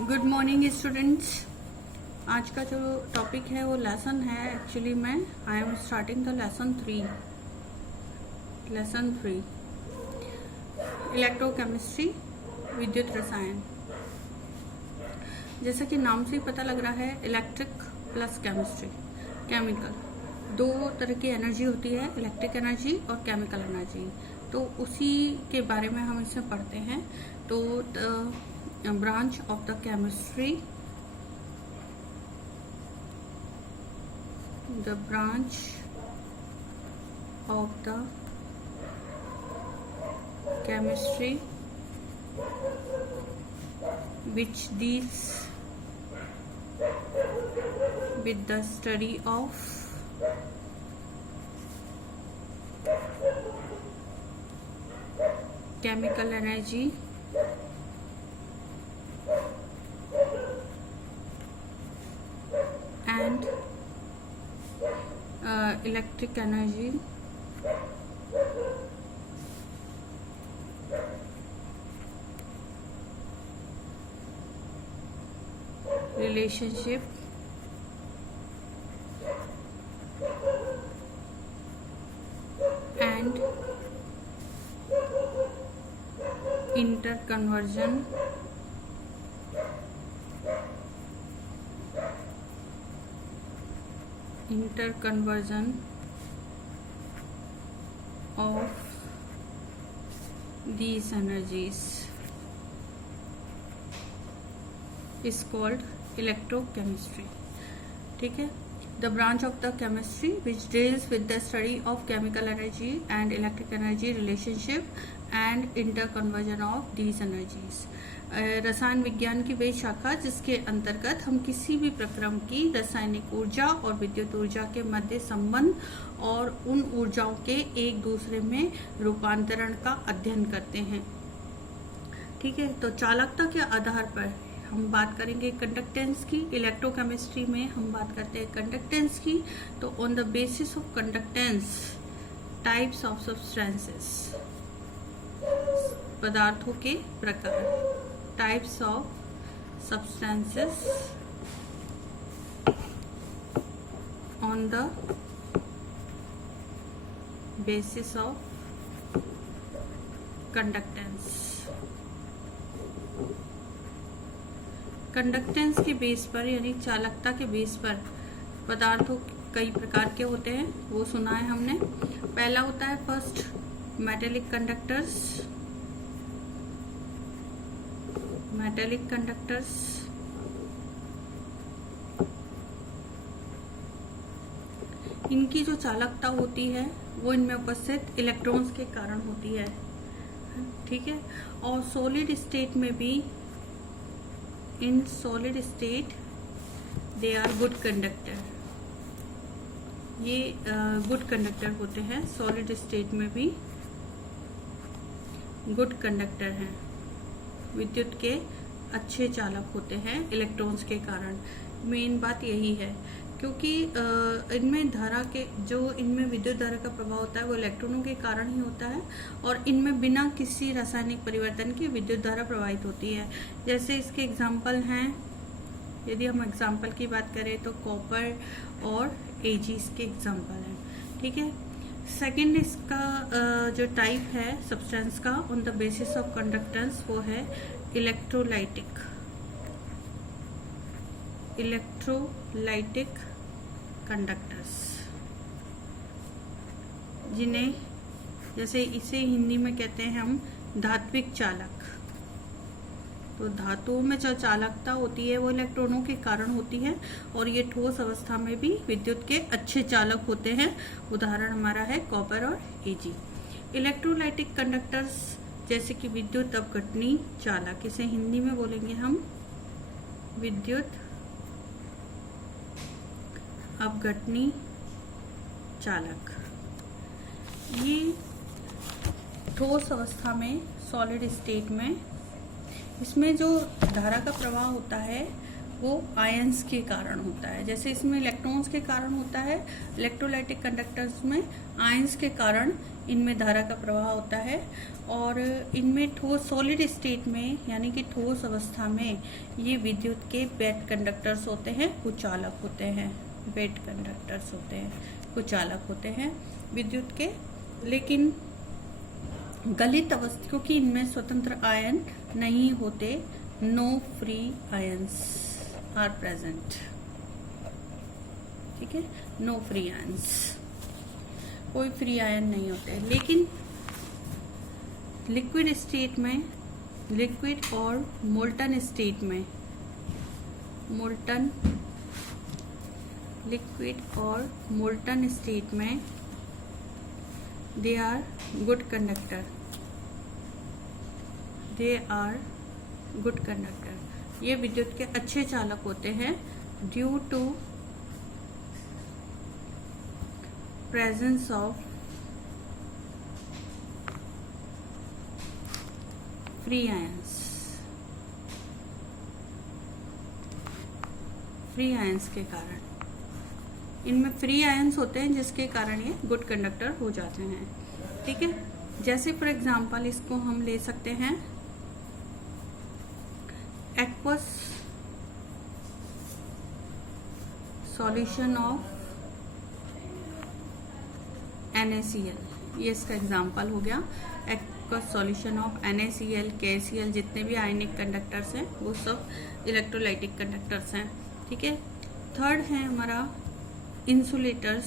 Good morning students. आज का जो टॉपिक है वो लेसन है। Actually I am starting the lesson three electrochemistry, विद्युत रसायन। जैसा कि नाम से ही पता लग रहा है, इलेक्ट्रिक प्लस केमिस्ट्री, केमिकल। दो तरह की एनर्जी होती है, इलेक्ट्रिक एनर्जी और केमिकल एनर्जी। तो उसी के बारे में हम इसमें पढ़ते हैं। तो branch of the chemistry, the branch of the chemistry which deals with the study of chemical energy and electric energy relationship and interconversion of these energies is called electrochemistry. ठीक है। The branch of the chemistry which deals with the study of chemical energy and electric energy relationship and interconversion of these energies. रसायन विज्ञान की वही शाखा जिसके अंतर्गत हम किसी भी प्रक्रम की रासायनिक ऊर्जा और विद्युत ऊर्जा के मध्य संबंध और उन ऊर्जाओं के एक दूसरे में रूपांतरण का अध्ययन करते हैं। ठीक है। तो चालकता के आधार पर हम बात करेंगे कंडक्टेंस की। इलेक्ट्रोकेमिस्ट्री में हम बात करते हैं कंडक्टेंस की। तो on the basis of conductance, types of substances, पदार्थों के प्रकार, types of substances on the basis of conductance। Conductance के बेस पर यानी चालकता के बेस पर पदार्थों कई प्रकार के होते हैं, वो सुना है हमने। पहला होता है first metallic conductors. Metallic conductors इनकी जो चालकता होती है वो इनमें उपस्थित इलेक्ट्रॉन्स के कारण होती है। ठीक है। और सॉलिड स्टेट में भी, in solid state they are good conductor. ये गुड कंडक्टर होते हैं, सॉलिड स्टेट में भी गुड कंडक्टर हैं, विद्युत के अच्छे चालक होते हैं इलेक्ट्रॉन्स के कारण। मेन बात यही है, क्योंकि इनमें धारा के जो इनमें विद्युत धारा का प्रभाव होता है वो इलेक्ट्रॉनों के कारण ही होता है, और इनमें बिना किसी रासायनिक परिवर्तन के विद्युत धारा प्रवाहित होती है। जैसे इसके एग्जाम्पल हैं, यदि हम एग्जाम्पल की बात करें तो कॉपर और एजी इसके एग्जाम्पल हैं। ठीक है। सेकेंड इसका जो टाइप है सब्सटेंस का on the basis of conductance वो है इलेक्ट्रोलाइटिक कंडक्टर्स, जिन्हें जैसे इसे हिंदी में कहते हैं हम धात्विक चालक। तो धातुओं में जो चालकता होती है वो इलेक्ट्रॉनों के कारण होती है, और ये ठोस अवस्था में भी विद्युत के अच्छे चालक होते हैं। उदाहरण हमारा है कॉपर और एजी। इलेक्ट्रोलाइटिक कंडक्टर्स जैसे कि विद्युत अपघटनी चालक, इसे हिंदी में बोलेंगे हम विद्युत अपघटनी चालक। ये ठोस अवस्था में, सॉलिड स्टेट में, इसमें जो धारा का प्रवाह होता है वो आयंस के कारण होता है। जैसे इसमें इलेक्ट्रॉन्स के कारण होता है, इलेक्ट्रोलाइटिक कंडक्टर्स में आयंस के कारण इनमें धारा का प्रवाह होता है और इनमें ठोस सॉलिड स्टेट में यानी कि ठोस अवस्था में ये विद्युत के बेड कंडक्टर्स होते हैं, कुचालक होते हैं, बेड कंडक्टर्स होते हैं, कुचालक होते हैं विद्युत के। लेकिन गलित अवस्था, क्योंकि इनमें स्वतंत्र आयन नहीं होते, no free ions are present, ठीक है, नो फ्री आयंस, कोई फ्री आयन नहीं होते। लेकिन लिक्विड स्टेट में, लिक्विड और मोल्टन स्टेट में, मोल्टन, लिक्विड और मोल्टन स्टेट में they are good conductor, they are good conductor, ये विद्युत के अच्छे चालक होते हैं due to presence of free ions, free ions के कारण, इनमें फ्री आयंस होते हैं जिसके कारण ये गुड कंडक्टर हो जाते हैं, ठीक है। जैसे फॉर एग्जांपल इसको हम ले सकते हैं एक्वस सॉल्यूशन ऑफ NaCl, ये इसका एग्जांपल हो गया। Aqueous solution of NaCl, KCl, जितने भी आयनिक कंडक्टर्स हैं वो सब इलेक्ट्रोलाइटिक कंडक्टर्स हैं, ठीक है। थर्ड है हमारा इंसुलेटर्स,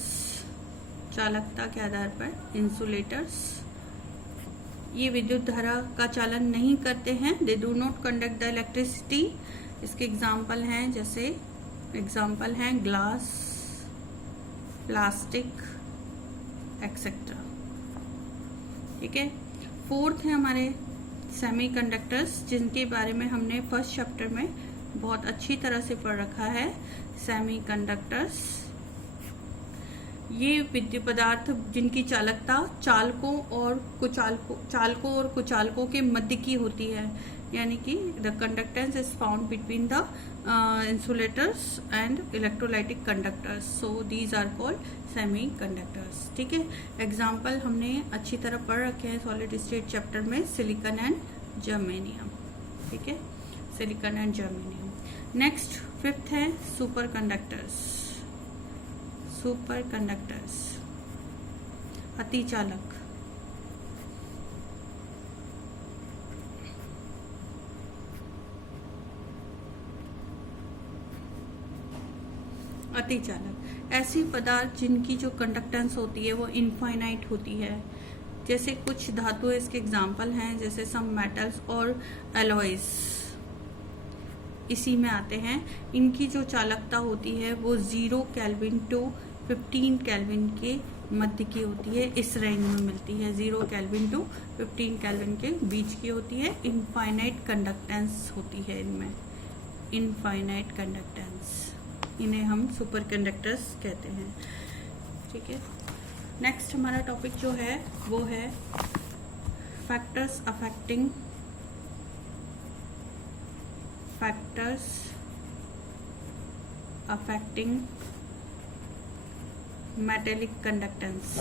चालकता के आधार पर इंसुलेटर्स, ये विद्युत धारा का चालन नहीं करते हैं, दे do not conduct the electricity. इसके एग्जाम्पल हैं, जैसे एग्जाम्पल हैं ग्लास, प्लास्टिक एक्सेट्रा, ठीक है। फोर्थ है हमारे सेमीकंडक्टर्स, जिनके बारे में हमने फर्स्ट चैप्टर में बहुत अच्छी तरह से पढ़ रखा है। सेमीकंडक्टर्स ये विद्युत पदार्थ जिनकी चालकता चालकों और कुचालकों के मध्य की होती है, यानी कि the conductance is found between the insulators and electrolytic conductors, so these are called semi conductors, ठीक है। एग्जाम्पल हमने अच्छी तरह पढ़ रखे हैं सॉलिड स्टेट चैप्टर में, सिलिकॉन एंड जर्मेनियम, ठीक है, silicon and germanium. Next fifth है सुपर कंडक्टर्स, सुपर कंडक्टर्स अतिचालक, अतिचालक ऐसी पदार्थ जिनकी जो कंडक्टेंस होती है वो इनफाइनाइट होती है। जैसे कुछ धातु इसके एग्जाम्पल हैं, जैसे सम मेटल्स और एलॉयज इसी में आते हैं। इनकी जो चालकता होती है वो 0 केल्विन टू 15 केल्विन के मध्य की होती है, इस रेंज में मिलती है, 0 केल्विन टू 15 केल्विन के बीच की होती है। इनफाइनाइट कंडक्टेंस होती है इनमें, इनफाइनाइट कंडक्टेंस, इन्हें हम सुपर कंडक्टर्स कहते हैं, ठीक है। नेक्स्ट हमारा टॉपिक जो है वो है factors affecting metallic conductance.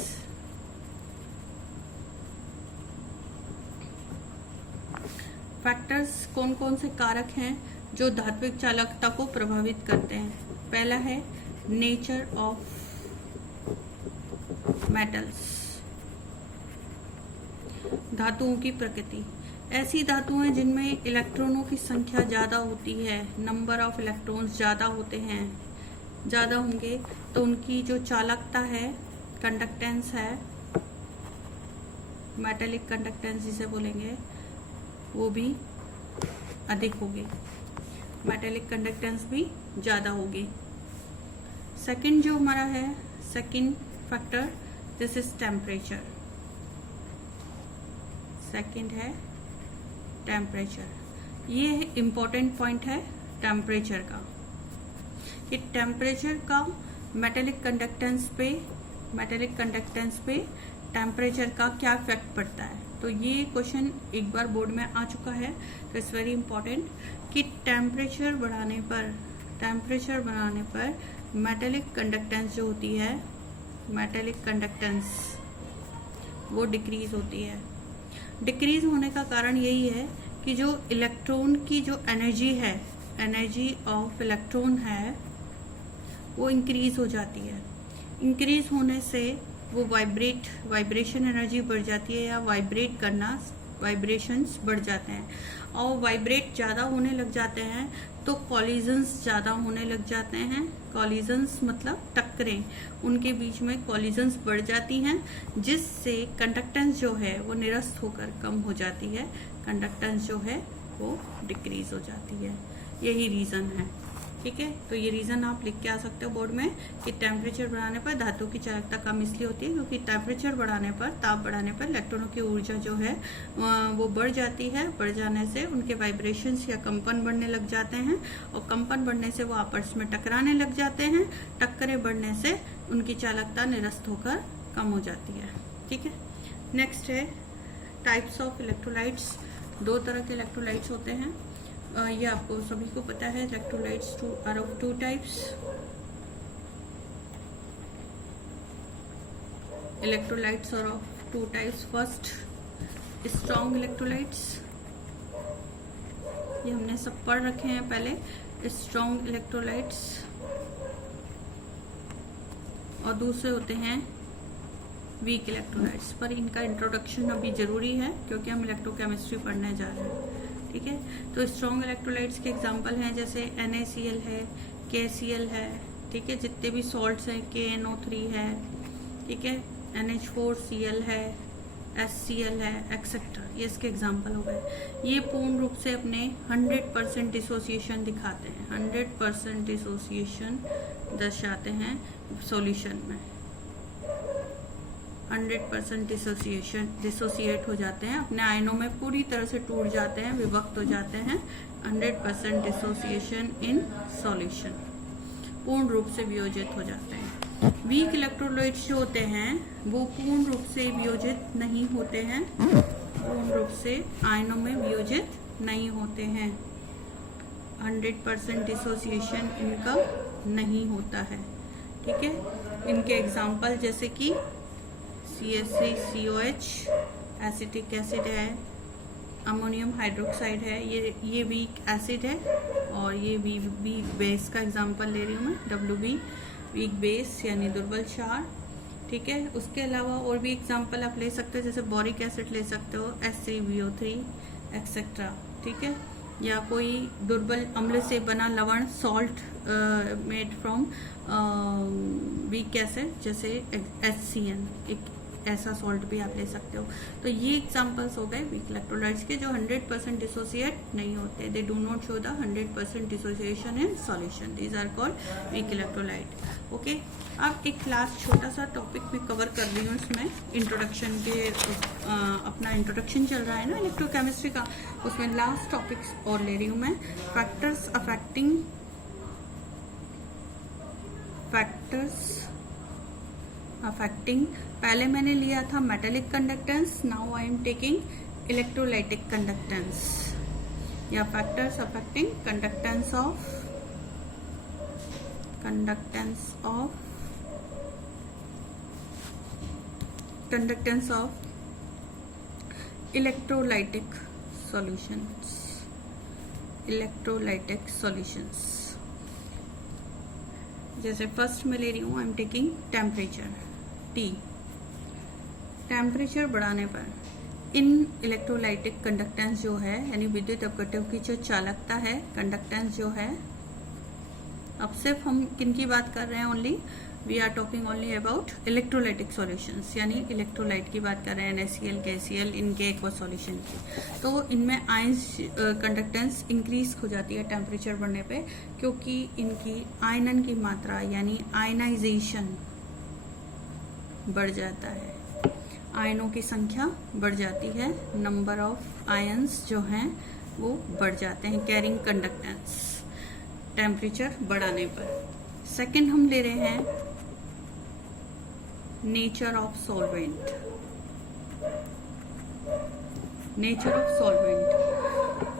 Factors कौन कौन से कारक हैं जो धात्विक चालकता को प्रभावित करते हैं? पहला है नेचर ऑफ मेटल्स, धातुओं की प्रकृति। ऐसी धातुएं जिनमें इलेक्ट्रॉनों की संख्या ज़्यादा होती है, नंबर ऑफ इलेक्ट्रॉन्स ज़्यादा होते हैं, ज़्यादा होंगे तो उनकी जो चालकता है, कंडक्टेंस है, मेटेलिक कंडक्टेंस जिसे बोलेंगे, वो भी अधिक होगी, मेटेलिक कंडक्टेंस भी ज़्यादा होगी। सेकंड जो हमारा है, second factor, this is temperature. Second है टेम्परेचर। ये इम्पोर्टेंट पॉइंट है टेम्परेचर का, कि टेम्परेचर का मेटेलिक कंडक्टेंस पे टेम्परेचर का क्या इफेक्ट पड़ता है। तो ये क्वेश्चन एक बार बोर्ड में आ चुका है, तो इट्स वेरी इंपॉर्टेंट कि टेम्परेचर बढ़ाने पर मेटेलिक कंडक्टेंस जो होती है, मेटेलिक कंडक्टेंस वो डिक्रीज होती है। डिक्रीज होने का कारण यही है कि जो इलेक्ट्रॉन की जो एनर्जी है, एनर्जी ऑफ इलेक्ट्रॉन है, वो इंक्रीज हो जाती है। इंक्रीज होने से वो वाइब्रेशन एनर्जी बढ़ जाती है, या वाइब्रेट करना, वाइब्रेशंस बढ़ जाते हैं। और वाइब्रेट ज़्यादा होने लग जाते हैं तो कॉलिजन्स ज़्यादा होने लग जाते हैं। कॉलिजन्स मतलब टक्करें, उनके बीच में कॉलिजन्स बढ़ जाती हैं, जिससे कंडक्टेंस जो है वो निरस्त होकर कम हो जाती है, कंडक्टेंस जो है वो डिक्रीज हो जाती है। यही रीज़न है, ठीक है। तो ये रीज़न आप लिख के आ सकते हो बोर्ड में कि टेम्परेचर बढ़ाने पर धातु की चालकता कम इसलिए होती है क्योंकि टेम्परेचर बढ़ाने पर, ताप बढ़ाने पर इलेक्ट्रॉनों की ऊर्जा जो है वो बढ़ जाती है। बढ़ जाने से उनके वाइब्रेशंस या कंपन बढ़ने लग जाते हैं, और कंपन बढ़ने से वो आपस में टकराने लग जाते हैं। टक्करें बढ़ने से उनकी चालकता निरस्त होकर कम हो जाती है, ठीक है। नेक्स्ट है टाइप्स ऑफ इलेक्ट्रोलाइट्स। 2 तरह के इलेक्ट्रोलाइट्स होते हैं, ये आपको सभी को पता है। Electrolytes are of 2 types. Electrolytes are of 2 types. First, strong electrolytes, ये हमने सब पढ़ रखे हैं पहले। स्ट्रॉन्ग इलेक्ट्रोलाइट्स, और दूसरे होते हैं वीक इलेक्ट्रोलाइट्स। पर इनका इंट्रोडक्शन अभी जरूरी है क्योंकि हम इलेक्ट्रोकेमिस्ट्री पढ़ने जा रहे हैं, ठीक है। तो स्ट्रॉन्ग इलेक्ट्रोलाइट्स के एग्जांपल हैं जैसे NaCl है, KCl है, ठीक है। जितने भी सॉल्ट्स हैं, KNO3 है, ठीक है, NH4Cl है, HCl है, एक्सेट्रा, ये इसके एग्जांपल हो गए। ये पूर्ण रूप से अपने 100% डिसोसिएशन दिखाते हैं, 100% डिसोसिएशन दर्शाते हैं सॉल्यूशन में। 100% डिसोसिएट हो जाते हैं, अपने आयनों में पूरी तरह से टूट जाते हैं, विभक्त हो जाते हैं। 100% डिसोसिएशन इन सॉल्यूशन, पूर्ण रूप से वियोजित हो जाते हैं। वीक इलेक्ट्रोलाइट्स जो होते हैं वो पूर्ण रूप से वियोजित नहीं होते हैं, पूर्ण रूप से आयनों में वियोजित नहीं होते हैं। 100% डिसोसिएशन इनका नहीं होता है, ठीक है। इनके एग्जाम्पल जैसे कि CH3COH, एसिटिक एसिड है, अमोनियम हाइड्रोक्साइड है, ये वीक एसिड है, और ये वीक बेस का एग्जांपल ले रही हूँ मैं, WB, वीक बेस यानी दुर्बल क्षार, ठीक है। उसके अलावा और भी एग्जांपल आप ले सकते हो, जैसे बोरिक एसिड ले सकते हो, H3BO3 एक्सेट्रा, ठीक है। या कोई दुर्बल अम्ल से बना लवण, salt made from weak acid, जैसे HCN, एक ऐसा सॉल्ट भी आप ले सकते हो। तो ये एग्जांपल्स हो गए वीक इलेक्ट्रोलाइट्स के जो 100% डिसोसिएट नहीं होते। They do not show the 100% dissociation in solution, these are called weak electrolyte, okay. अब एक लास्ट छोटा सा टॉपिक भी कवर कर रही हूँ इसमें, इंट्रोडक्शन के अपना इंट्रोडक्शन चल रहा है ना इलेक्ट्रोकेमिस्ट्री का, उसमें लास्ट टॉपिक्स और ले रही हूँ मैं। फैक्टर्स अफेक्टिंग, पहले मैंने लिया था metallic conductance, now I am taking electrolytic conductance, या factors affecting conductance of electrolytic solutions. जैसे फर्स्ट में ले रही हूँ, I am taking temperature T। Temperature बढ़ाने पर इन इलेक्ट्रोलाइटिक कंडक्टेंस जो है, यानी विद्युत अपघटकों की जो चालकता है, कंडक्टेंस जो है, अब सिर्फ हम किन की बात कर रहे हैं, only we are talking only about electrolytic solutions, यानी इलेक्ट्रोलाइट की बात कर रहे हैं, NaCl, KCl, इनके एक्वा सॉल्यूशन की। तो इनमें आयंस कंडक्टेंस इंक्रीज हो जाती है टेम्परेचर बढ़ने पे, क्योंकि इनकी आयनन की मात्रा यानी आयनाइजेशन बढ़ जाता है, आयनों की संख्या बढ़ जाती है, नंबर ऑफ आयंस जो हैं वो बढ़ जाते हैं, कैरिंग कंडक्टेंस टेम्परेचर बढ़ाने पर। सेकंड हम ले रहे हैं नेचर ऑफ सॉल्वेंट।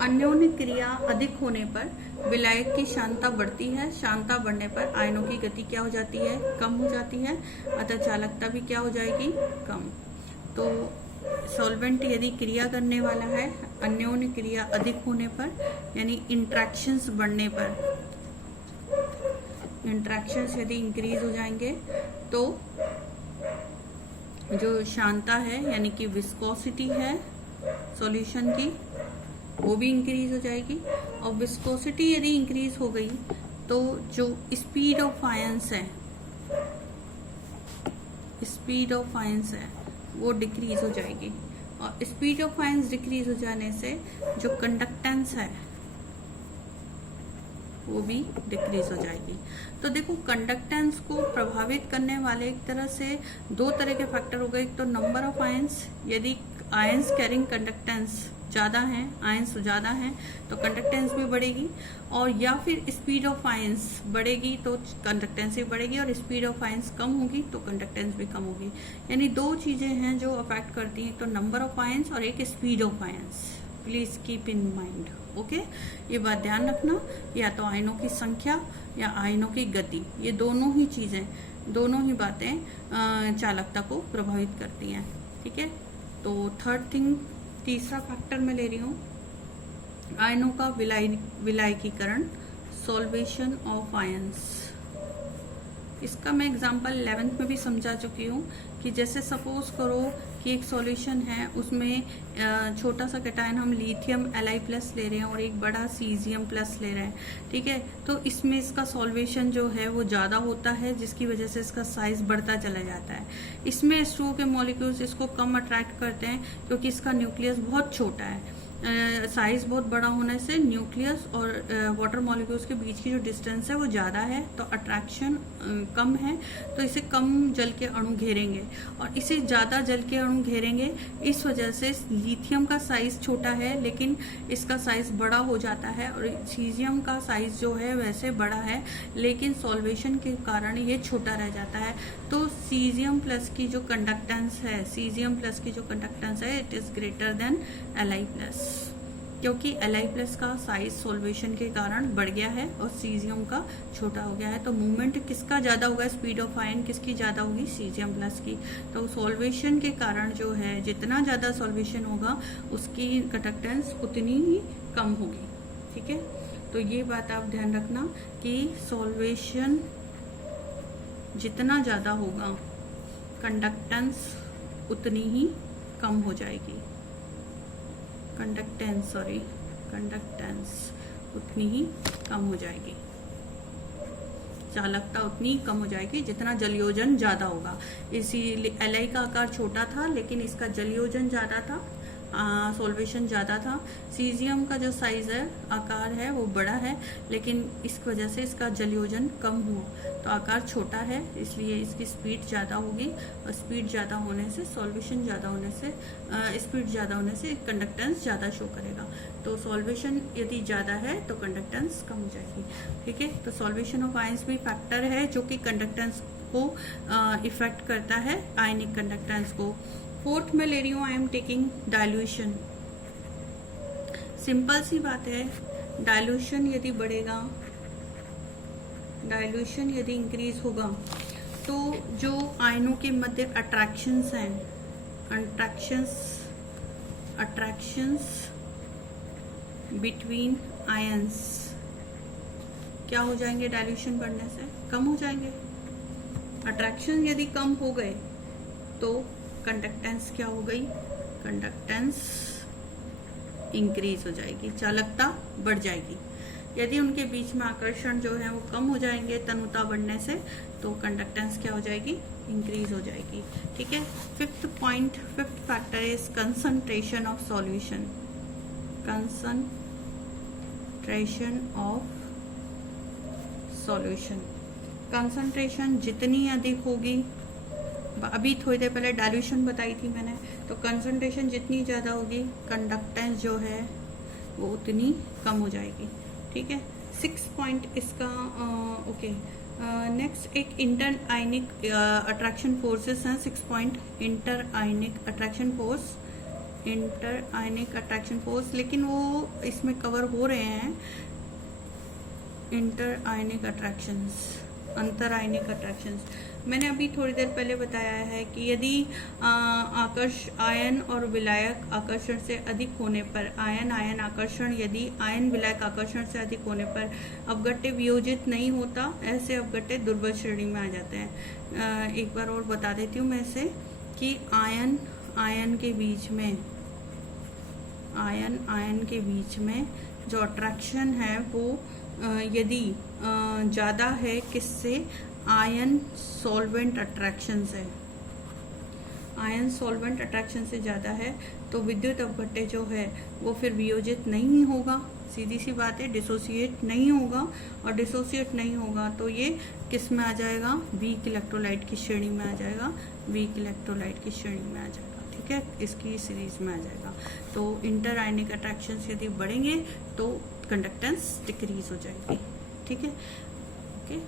अन्योन्य क्रिया अधिक होने पर विलायक की शांता बढ़ती है, शांता बढ़ने पर आयनों की गति क्या हो जाती है, कम हो जाती है, अतः चालकता भी क्या हो जाएगी, कम। तो सॉल्वेंट यदि क्रिया करने वाला है अन्योन्य क्रिया अधिक होने पर, यानी इंट्रैक्शंस बढ़ने पर, इंट्रैक्शंस यदि इंक्रीज हो जाएंगे तो जो शांता है यानी कि विस्कोसिटी है सॉल्यूशन की वो भी इंक्रीज हो जाएगी। और विस्कोसिटी यदि इंक्रीज हो गई तो जो स्पीड ऑफ आयंस है, स्पीड ऑफ आयंस है वो डिक्रीज हो जाएगी। और स्पीड ऑफ आयंस डिक्रीज हो जाने से जो कंडक्टेंस है वो भी डिक्रीज हो जाएगी। तो देखो कंडक्टेंस को प्रभावित करने वाले एक तरह से दो तरह के फैक्टर हो गए। एक तो नंबर ऑफ आयंस, यदि आयंस कैरिंग कंडक्टेंस ज़्यादा हैं, आयंस ज़्यादा हैं तो कंडक्टेंस भी बढ़ेगी, और या फिर स्पीड ऑफ आयंस बढ़ेगी तो कंडक्टेंस भी बढ़ेगी, और स्पीड ऑफ आयंस कम होगी तो कंडक्टेंस भी कम होगी। यानी दो चीज़ें हैं जो अफेक्ट करती हैं, एक तो नंबर ऑफ आयंस और एक speed of ions. Please keep in mind, okay. ये बात ध्यान रखना, या तो आयनों की संख्या या आयनों की गति, ये दोनों ही चीज़ें, दोनों ही बातें चालकता को प्रभावित करती हैं, ठीक है। तो थर्ड थिंग, तीसरा फैक्टर मैं ले रही हूँ आयनों का विलायकीकरण, सॉल्वेशन ऑफ आयंस। इसका मैं एग्जांपल 11th में भी समझा चुकी हूँ कि जैसे सपोज करो कि एक सॉल्यूशन है, उसमें छोटा सा कैटायन हम लिथियम Li+ ले रहे हैं और एक बड़ा सीजियम प्लस ले रहे हैं, ठीक है। तो इसमें इसका सॉल्वेशन जो है वो ज़्यादा होता है, जिसकी वजह से इसका साइज बढ़ता चला जाता है। इसमें H2O के मॉलिक्यूल्स इसको कम अट्रैक्ट करते हैं क्योंकि इसका न्यूक्लियस बहुत छोटा है। साइज बहुत बड़ा होने से न्यूक्लियस और वाटर मॉलिक्यूल्स के बीच की जो डिस्टेंस है वो ज़्यादा है, तो अट्रैक्शन कम है, तो इसे कम जल के अणु घेरेंगे, और इसे ज़्यादा जल के अणु घेरेंगे। इस वजह से लिथियम का साइज छोटा है लेकिन इसका साइज बड़ा हो जाता है, और सीजियम का साइज जो है वैसे बड़ा है लेकिन सॉल्वेशन के कारण ये छोटा रह जाता है। तो सीजियम प्लस की जो कंडक्टेंस है, सीजियम प्लस की जो कंडक्टेंस है it is greater than Li+, क्योंकि Li+ का साइज सॉल्वेशन के कारण बढ़ गया है और सीजियम का छोटा हो गया है। तो मूवमेंट किसका ज़्यादा होगा, स्पीड ऑफ आयन किसकी ज़्यादा होगी, सीजियम प्लस की। तो सॉल्वेशन के कारण जो है, जितना ज़्यादा सॉल्वेशन होगा उसकी कंडक्टेंस उतनी ही कम होगी, ठीक है। तो ये बात आप ध्यान रखना कि सॉल्वेशन जितना ज़्यादा होगा कंडक्टेंस उतनी ही कम हो जाएगी, कंडक्टेंस उतनी ही कम हो जाएगी, चालकता उतनी कम हो जाएगी जितना जलयोजन ज़्यादा होगा। इसीलिए Li का आकार छोटा था लेकिन इसका जलयोजन ज़्यादा था, सॉल्वेशन ज़्यादा था। सीजियम का जो साइज़ है, आकार है, वो बड़ा है लेकिन इस वजह से इसका जलयोजन कम हुआ, तो आकार छोटा है, इसलिए इसकी स्पीड ज़्यादा होगी, और स्पीड ज़्यादा होने से, सॉल्वेशन ज़्यादा होने से, स्पीड ज़्यादा होने से कंडक्टेंस ज़्यादा शो करेगा। तो सॉल्वेशन यदि ज़्यादा है तो कंडक्टेंस कम हो जाएगी, ठीक है। तो सॉल्वेशन ऑफ आयंस भी फैक्टर है जो कि कंडक्टेंस को इफेक्ट करता है, आयनिक कंडक्टेंस को। फोर्थ में ले रही हूँ, I am taking dilution. Simple सी बात है, डाइल्यूशन यदि बढ़ेगा, डाइल्यूशन यदि इंक्रीज होगा तो जो आयनों के मध्य अट्रैक्शंस हैं, अट्रैक्शंस बिटवीन आयंस क्या हो जाएंगे, डाइल्यूशन बढ़ने से कम हो जाएंगे। अट्रैक्शन यदि कम हो गए तो कंडक्टेंस क्या हो गई, कंडक्टेंस इंक्रीज हो जाएगी, चालकता बढ़ जाएगी। यदि उनके बीच में आकर्षण जो है वो कम हो जाएंगे तनुता बढ़ने से, तो कंडक्टेंस क्या हो जाएगी, इंक्रीज हो जाएगी, ठीक है। Fifth factor is concentration of solution, concentration of solution. Concentration जितनी अधिक होगी, अभी थोड़ी देर पहले डाइल्यूशन बताई थी मैंने, तो कंसंट्रेशन जितनी ज़्यादा होगी कंडक्टेंस जो है वो उतनी कम हो जाएगी, ठीक है। 6 पॉइंट इसका ओके। नेक्स्ट एक इंटर आयनिक अट्रैक्शन फोर्सेस हैं। 6 पॉइंट इंटर आयनिक अट्रैक्शन फोर्स, लेकिन वो इसमें कवर हो रहे हैं। इंटर आयनिक अट्रैक्शंस, अंतर आयनिक अट्रैक्शंस। मैंने अभी थोड़ी देर पहले बताया है कि यदि आयन और विलायक आकर्षण से अधिक होने पर आयन आकर्षण यदि आयन विलायक आकर्षण से अधिक होने पर अपघट्य वियोजित नहीं होता, ऐसे अपघट्य दुर्बल श्रेणी में आ जाते हैं। एक बार और बता देती हूँ मैं इसे कि आयन के बीच में जो अट्रैक्शन है वो यदि ज़्यादा है किससे, आयन सॉल्वेंट अट्रैक्शन से, आयन सॉल्वेंट अट्रैक्शन से ज़्यादा है तो विद्युत अपघट्य जो है वो फिर वियोजित नहीं होगा, सीधी सी बात है, डिसोसिएट नहीं होगा। और डिसोसिएट नहीं होगा तो ये किस में आ जाएगा, वीक इलेक्ट्रोलाइट की श्रेणी में आ जाएगा, वीक इलेक्ट्रोलाइट की श्रेणी में आ जाएगा। ठीक है, इसकी सीरीज में आ जाएगा। तो इंटर आयनिक अट्रैक्शन यदि बढ़ेंगे तो कंडक्टेंस डिक्रीज हो जाएगी। ठीक है, ओके।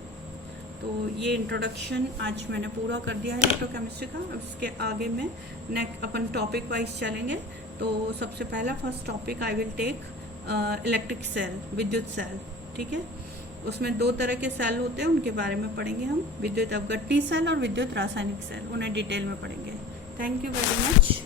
तो ये इंट्रोडक्शन आज मैंने पूरा कर दिया है इलेक्ट्रोकेमिस्ट्री का। अब इसके आगे में नेक्स्ट अपन टॉपिक वाइज चलेंगे। तो सबसे पहला first topic I will take electric cell, विद्युत सेल। ठीक है, उसमें 2 तरह के सेल होते हैं, उनके बारे में पढ़ेंगे हम, विद्युत अपघटनी सेल और विद्युत रासायनिक सेल, उन्हें डिटेल में पढ़ेंगे। Thank you very much.